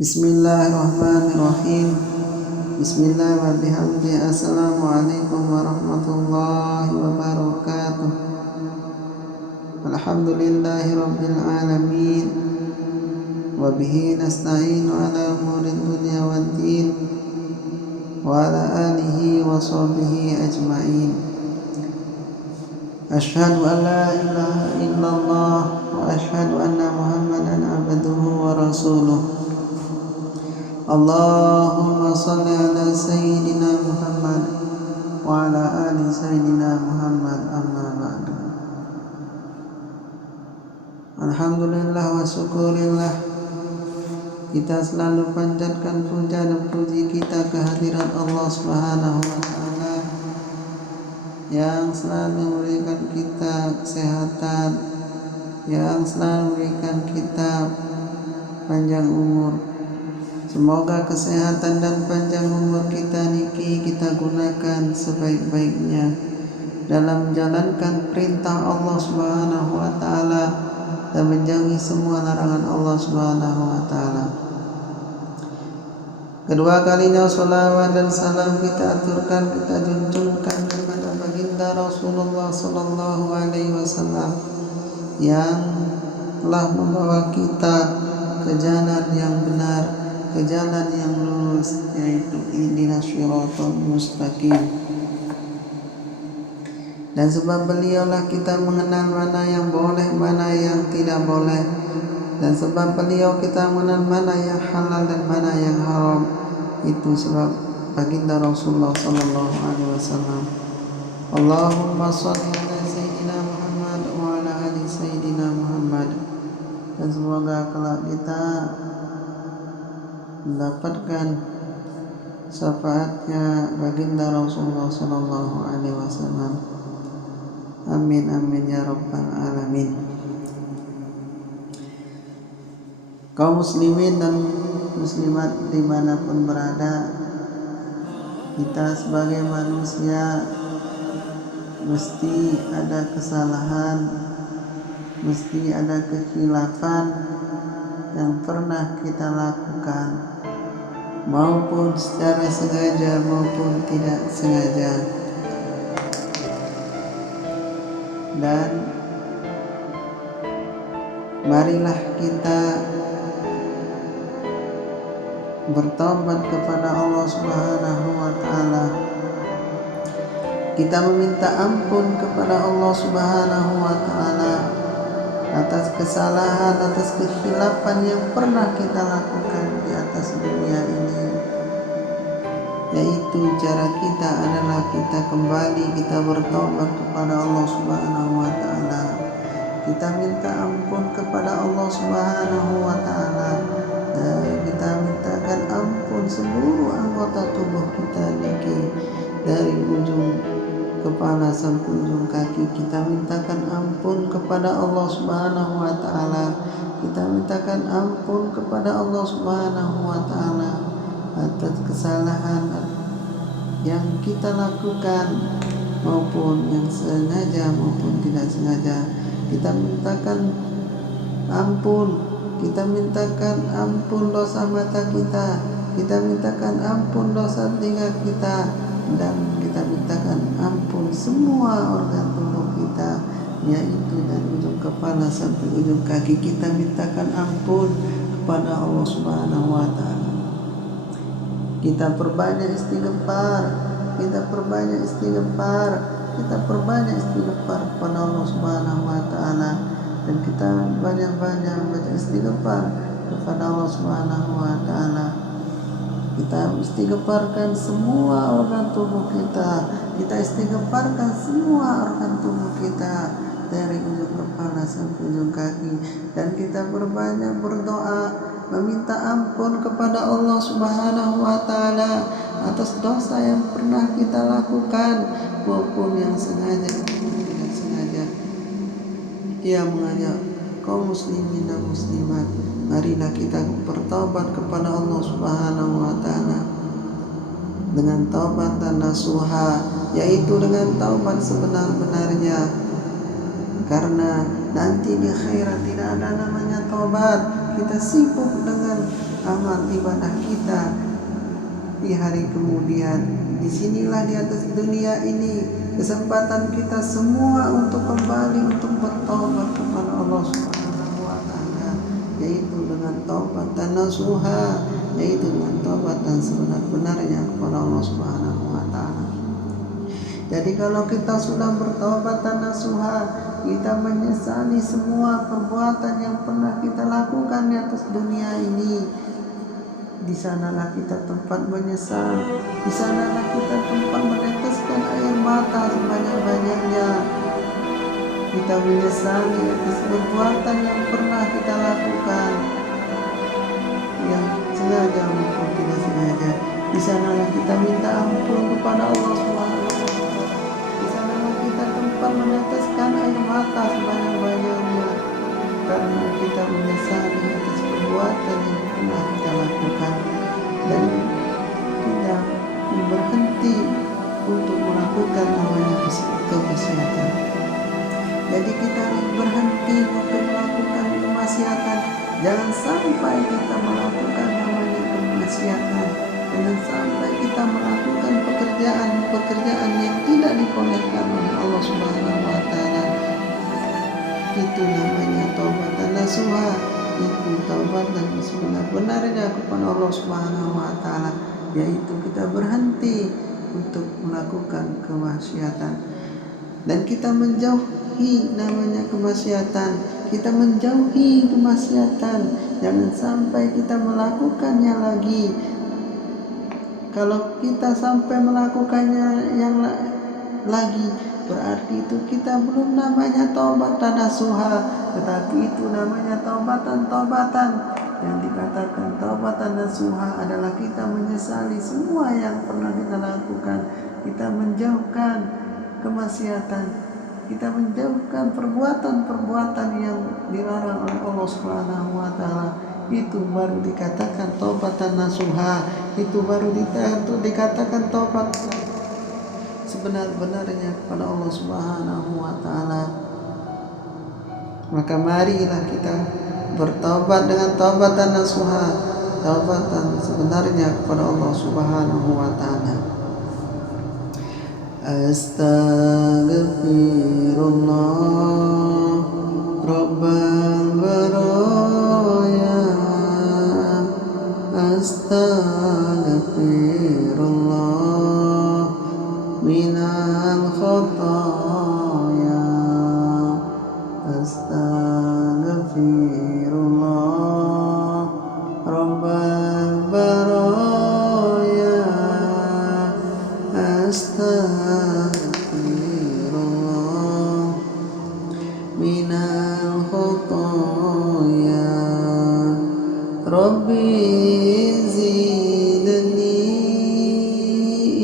Bismillahirrahmanirrahim. Bismillah wa bihamdi. Assalamualaikum warahmatullahi wabarakatuh. Alhamdulillahi rabbil alamin. Wa bihi nasta'inu ala umuri dunya waddin. Wa ala alihi wa sahbihi ajma'in. Ashhadu an la ilaha illallah wa ashhadu anna Muhammadan abduhu wa rasuluh. Allahumma salli ala Sayyidina Muhammad wa ala ali Sayyidina Muhammad, amma ba'du. Alhamdulillah wa syukurillah, kita selalu panjatkan puja dan puji kita kehadirat Allah Subhanahu wa ta'ala yang selalu memberikan kita kesehatan, yang selalu memberikan kita panjang umur. Semoga kesehatan dan panjang umur kita niki kita gunakan sebaik-baiknya dalam menjalankan perintah Allah Subhanahu wa ta'ala dan menjauhi semua larangan Allah Subhanahu wa ta'ala. Kedua kalinya salawat dan salam kita aturkan, kita junjungkan kepada baginda Rasulullah sallallahu alaihi wasallam yang telah membawa kita ke jalan yang benar, ke jalan yang lurus, yaitu ihdinas shiratal mustaqim. Dan sebab beliaulah kita mengenal mana yang boleh, mana yang tidak boleh. Dan sebab beliau kita mengenal mana yang halal dan mana yang haram. Itu sebab baginda Rasulullah sallallahu alaihi wasallam. Allahumma shalli ala Sayyidina Muhammad wa ala ali Sayyidina Muhammad. Dan semoga kelak kita mendapatkan syafaatnya baginda Rasulullah sallallahu alaihi wasallam. Amin amin ya rabbal alamin. Kaum muslimin dan muslimat dimanapun berada, kita sebagai manusia mesti ada kesalahan, mesti ada kekhilafan yang pernah kita lakukan, maupun secara sengaja maupun tidak sengaja. Dan marilah kita bertobat kepada Allah Subhanahu wa ta'ala. Kita meminta ampun kepada Allah Subhanahu wa ta'ala atas kesalahan, atas kekhilafan yang pernah kita lakukan di atas dunia ini. Yaitu cara kita adalah kita kembali, kita bertobat kepada Allah Subhanahu wa ta'ala. Kita minta ampun kepada Allah Subhanahu wa ta'ala. Dan kita mintakan ampun seluruh anggota tubuh kita niki, dari ujung kepala sampai ujung kaki. Kita mintakan ampun kepada Allah Subhanahu wa ta'ala. Kita mintakan ampun kepada Allah Subhanahu wa ta'ala atas kesalahan yang kita lakukan, maupun yang sengaja maupun tidak sengaja. Kita mintakan ampun. Kita mintakan ampun dosa mata kita, kita mintakan ampun dosa telinga kita, dan kita mintakan ampun semua organ tubuh kita, yaitu dari ujung kepala sampai ujung kaki. Kita mintakan ampun kepada Allah Subhanahu wa ta'ala. Kita perbanyak istighfar, kita perbanyak istighfar, kita perbanyak istighfar kepada Allah Subhanahu wa ta'ala. Dan kita banyak-banyak baca istighfar kepada Allah Subhanahu wa ta'ala. Kita istighfarkan semua organ tubuh kita. Kita istighfarkan semua organ tubuh kita, dari ujung kepala sampai ujung kaki. Dan kita berbanyak berdoa, meminta ampun kepada Allah Subhanahu wa ta'ala atas dosa yang pernah kita lakukan, maupun yang sengaja maupun tidak sengaja. Dia mengajak kaum muslimin dan muslimat, marilah kita bertobat kepada Allah Subhanahu wa ta'ala dengan taubat dan nasuha, yaitu dengan taubat sebenar-benarnya. Karena nanti di akhirat tidak ada namanya taubat. Kita sibuk dengan amal ibadah kita di hari kemudian. Disinilah di atas dunia ini kesempatan kita semua untuk kembali untuk bertobat kepada Allah Subhanahu wa taala, yaitu dengan taubatan nasuha, yaitu dengan taubatan sebenar-benarnya kepada Allah Subhanahu wa taala. Jadi kalau kita sudah bertaubatan nasuha, kita menyesali semua perbuatan yang pernah kita lakukan di atas dunia ini. Di sanalah kita tempat menyesal, di sanalah kita tempat meneteskan air mata sebanyak-banyaknya. Kita menyesali atas perbuatan yang pernah kita lakukan, yang sengaja maupun tidak sengaja. Di sanalah kita minta ampun kepada Allah Subhanahu wa taala. Di sanalah kita tempat meneteskan air mata sebanyak-banyaknya, karena kita menyesali atas perbuatan yang pernah kita lakukan, dan kita berhenti untuk melakukan namanya kemaksiatan. Jadi kita harus berhenti untuk melakukan kemaksiatan. Jangan sampai kita melakukan namanya kemaksiatan. Jangan sampai kita melakukan pekerjaan yang tidak dibolehkan oleh Allah Subhanahu wa taala. Itu namanya taubatan nasuha, itu taubat dan sebenar-benarnya kepada Allah Subhanahu wa taala, yaitu kita berhenti untuk melakukan kemaksiatan dan kita menjauhi namanya kemaksiatan. Kita menjauhi kemaksiatan, jangan sampai kita melakukannya lagi. Kalau kita sampai melakukannya yang lagi, berarti itu kita belum namanya taubatan nasuha, tetapi itu namanya taubatan. Yang dikatakan taubatan nasuha adalah kita menyesali semua yang pernah kita lakukan, kita menjauhkan kemaksiatan, kita menjauhkan perbuatan-perbuatan yang dilarang oleh Allah Subhanahu wa taala. Itu baru dikatakan taubatan nasuha, itu baru dikatakan taubat sebenar-benarnya kepada Allah Subhanahu wa taala. Maka marilah kita bertaubat dengan taubatan nasuha, taubatan sebenarnya kepada Allah Subhanahu wa taala. Astaghfirullah Rabbal baraya, astaghfirullah minal khataya, astaghfirullah Rabbal baraya, astaghfirullah minal khataya. Rabbi zidni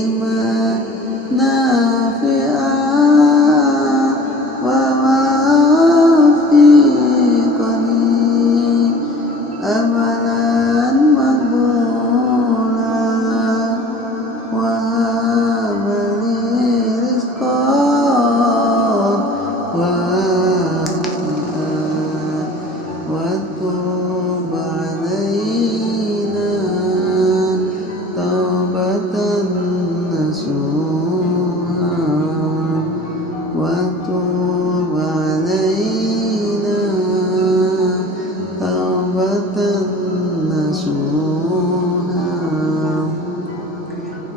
ilma nafi'a wa wafiqani amalan maqbula wa habli rizqan wasi'an wa tub alaina taubatan nasuha, wa tub alaina taubatan nasuha.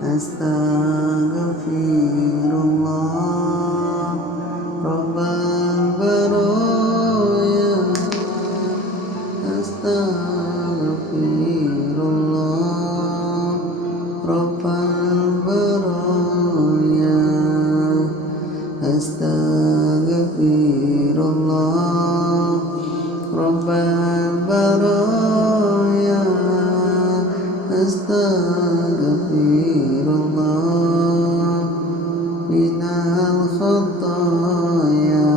Astaghfirullah Rabbal baraya, astaghfirullah Rabbal baraya, astaghfirullah Rabbal baraya, astaghfirullah minal khataya.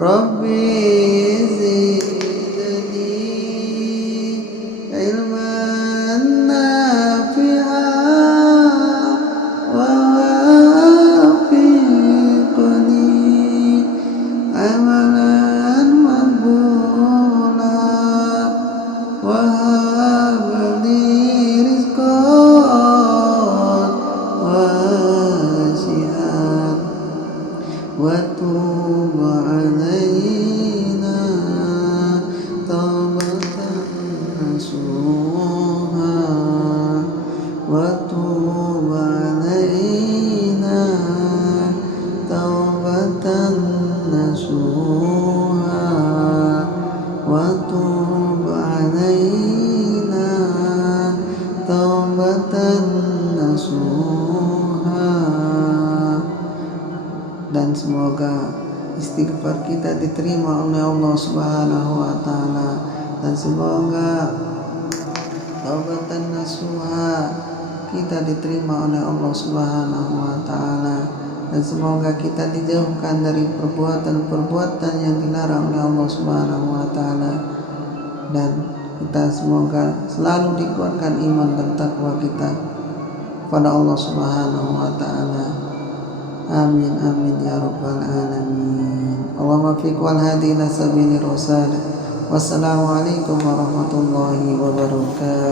Rabbi zidni ilman nafi'a wa wafiqni amalan maqbula wa nasuha wa tub alaina taubatan nasuha wa tub alaina taubatan nasuha. Dan semoga istighfar kita diterima oleh Allah Subhanahu wa taala, dan semoga taubatan nasuha kita diterima oleh Allah Subhanahu wa taala, dan semoga kita dijauhkan dari perbuatan-perbuatan yang dilarang oleh Allah Subhanahu wa taala, dan kita semoga selalu dikuatkan iman dan takwa kita pada Allah Subhanahu wa taala. Amin amin ya rabbal alamin. Allahumma fiq wal hadi ila sabili rasul. Wassalamualaikum warahmatullahi wabarakatuh.